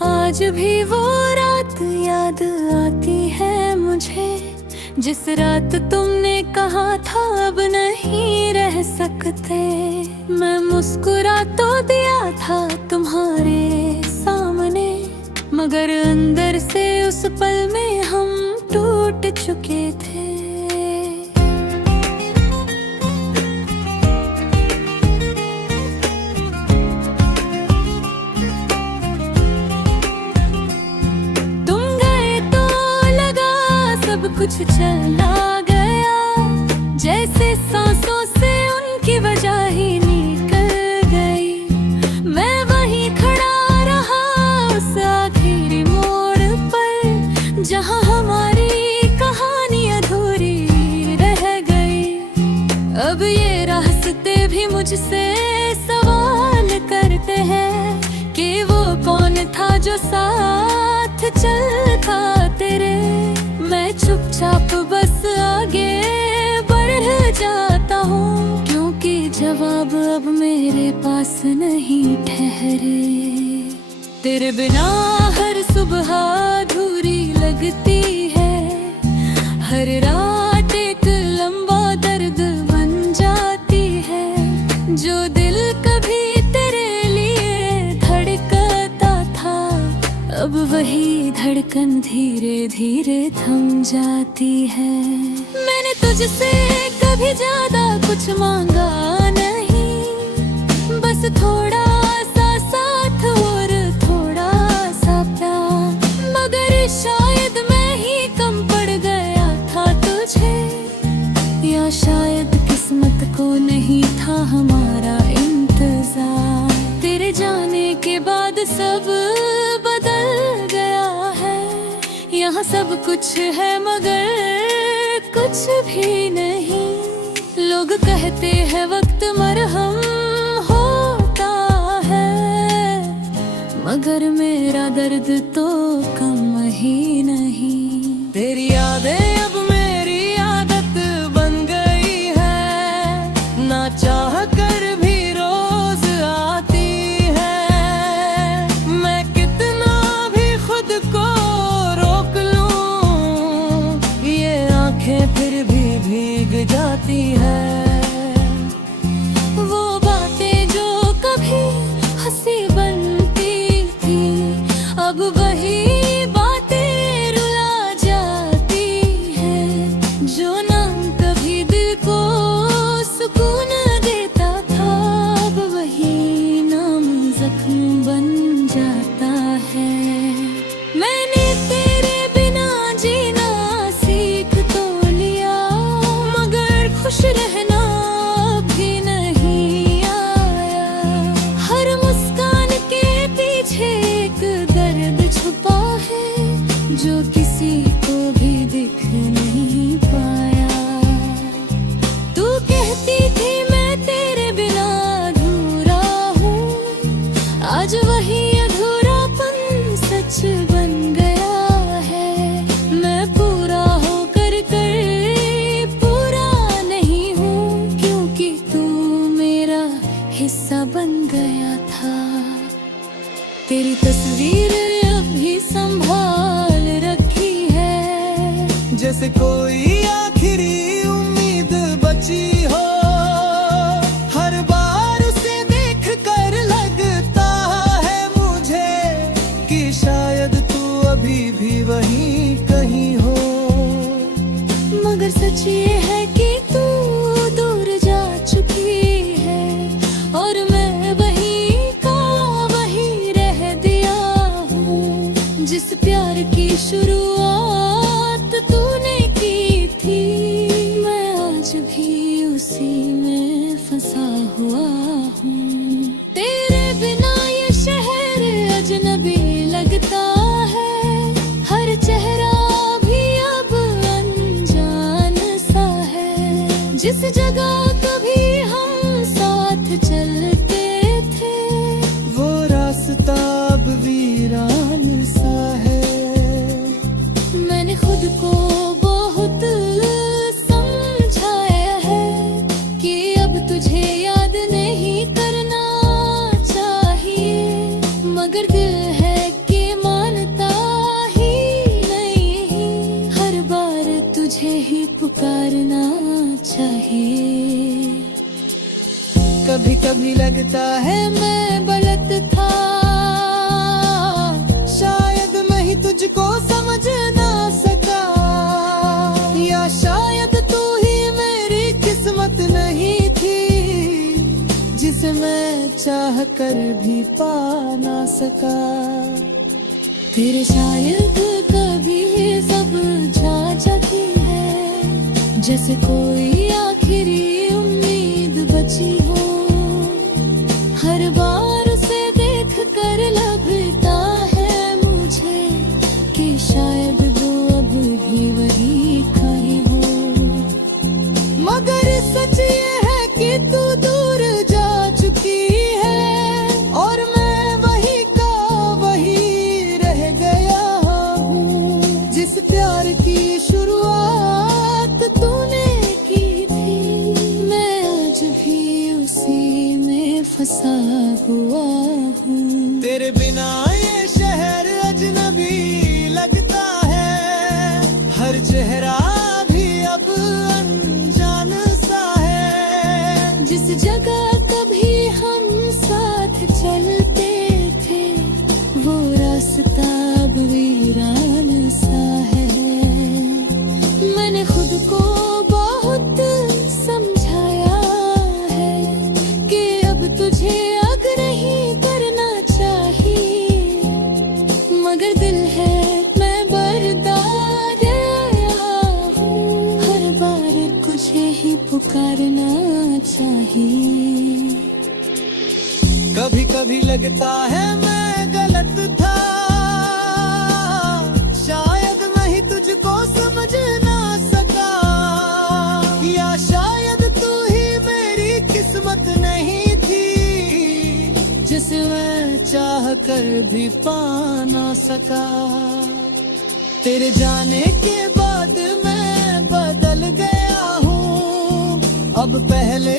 आज भी वो रात याद आती है मुझे, जिस रात तुमने कहा था अब नहीं रह सकते। मैं मुस्कुरा तो दिया था तुम्हारे सामने, मगर अंदर से उस पल में हम टूट चुके थे। कुछ चला गया, जैसे सांसों से उनकी वजह ही निकल गई। मैं वहीं खड़ा रहा उस आखिरी मोड़ पर, जहां हमारी कहानी अधूरी रह गई। अब ये रास्ते भी मुझसे सवाल करते हैं कि वो कौन था जो साथ चलता तेरे। मैं चुपचाप बस आगे बढ़ जाता हूँ, क्योंकि जवाब अब मेरे पास नहीं ठहरे। तेरे बिना हर सुबह अधूरी लगती है, हर रात एक लंबा दर्द बन जाती है। जो दिल कभी तेरे लिए धड़कता था, अब वही धड़कन धीरे धीरे थम जाती है। मैंने तुझसे कभी ज्यादा कुछ मांगा नहीं, बस थोड़ा सा साथ और थोड़ा सा प्यार। मगर शायद मैं ही कम पड़ गया था तुझे, या शायद किस्मत को नहीं था हमारा इंतजार। तेरे जाने के बाद सब बदल गया है, यहाँ सब कुछ है मगर कुछ भी नहीं। लोग कहते हैं वक्त मरहम होता है, मगर मेरा दर्द तो कम ही नहीं। तेरी यादें अब मेरी आदत बन गई है, ना चाह कर भी रोज आती है। मैं कितना भी खुद को रोक लूं, ये आंखें फिर भी भीग जाती है। वो बातें जो कभी हंसी बनती थी, अब वही बातें रुला जाती है। जो नाम कभी दिल को सुकून देता था, अब वही नाम जख्म बन जाता है। मैंने तेरे बिना जीना सीख तो लिया, मगर खुश रहना भी नहीं आया। हर मुस्कान के पीछे एक दर्द छुपा है, जो किसी को भी दिख नहीं पाया। तू कहती थी मैं तेरे बिना अधूरा हूँ, आज वही अधूरापन सच बन गया है। मैं पूरा होकर कर पूरा नहीं हूँ, क्योंकि तू मेरा हिस्सा बन गया था। तेरी तस्वीर अभी संभाल रखी है, जैसे कोई आखिरी उम्मीद बची हो। हर बार उसे देख कर लगता है मुझे कि शायद तू अभी भी वहीं कहीं हो। मगर सच ये है कि तू दूर जा चुकी है, और मैं वहीं का वहीं रह दिया हूँ। जिस प्यार की शुरुआत तूने की थी, मैं आज भी उसी में फंसा हुआ हूँ। तेरे बिना ये शहर अजनबी लगता है, हर चेहरा भी अब अनजान सा है। जिस जगह कभी हम साथ चलते थे, वो रास्ता अब वीरान सा है। मैंने खुद को कभी कभी लगता है मैं गलत था, शायद मैं ही तुझको समझ ना सका, या शायद तू ही मेरी किस्मत नहीं थी, जिसे मैं चाह कर भी पा ना सका। तेरे शायद कभी सब जाती है, जैसे कोई आखिरी उम्मीद बची हो, हर बार उसे देख कर लगता है मुझे कि शायद वो अब भी वही खाई हो। मगर सच ये है कि तू दूर जा चुकी है, और मैं वही का वही रह गया हूँ। जिस प्यार की शुरुआत तूने की थी, मैं आज भी उसी में फंसा हुआ हूँ। तेरे बिना ये शहर अजनबी लगता है, हर चेहरा भी अब अनजान सा है। जिस जगह कभी हम साथ चलते थे, वो रास्ता अब वीरान सा है। मैंने खुद को बहुत समझाया है कि अब तुझे अब नहीं करना चाहिए, मगर दिल है मैं बर्दाश्त हूँ, हर बार तुझे ही पुकारना चाहिए। कभी कभी लगता है मैं गलत था, शायद मैं ही तुझको समझ ना सका, या शायद तू ही मेरी किस्मत नहीं थी, जिसे मैं चाह कर भी पा ना सका। तेरे जाने के बाद मैं बदल गया हूँ, अब पहले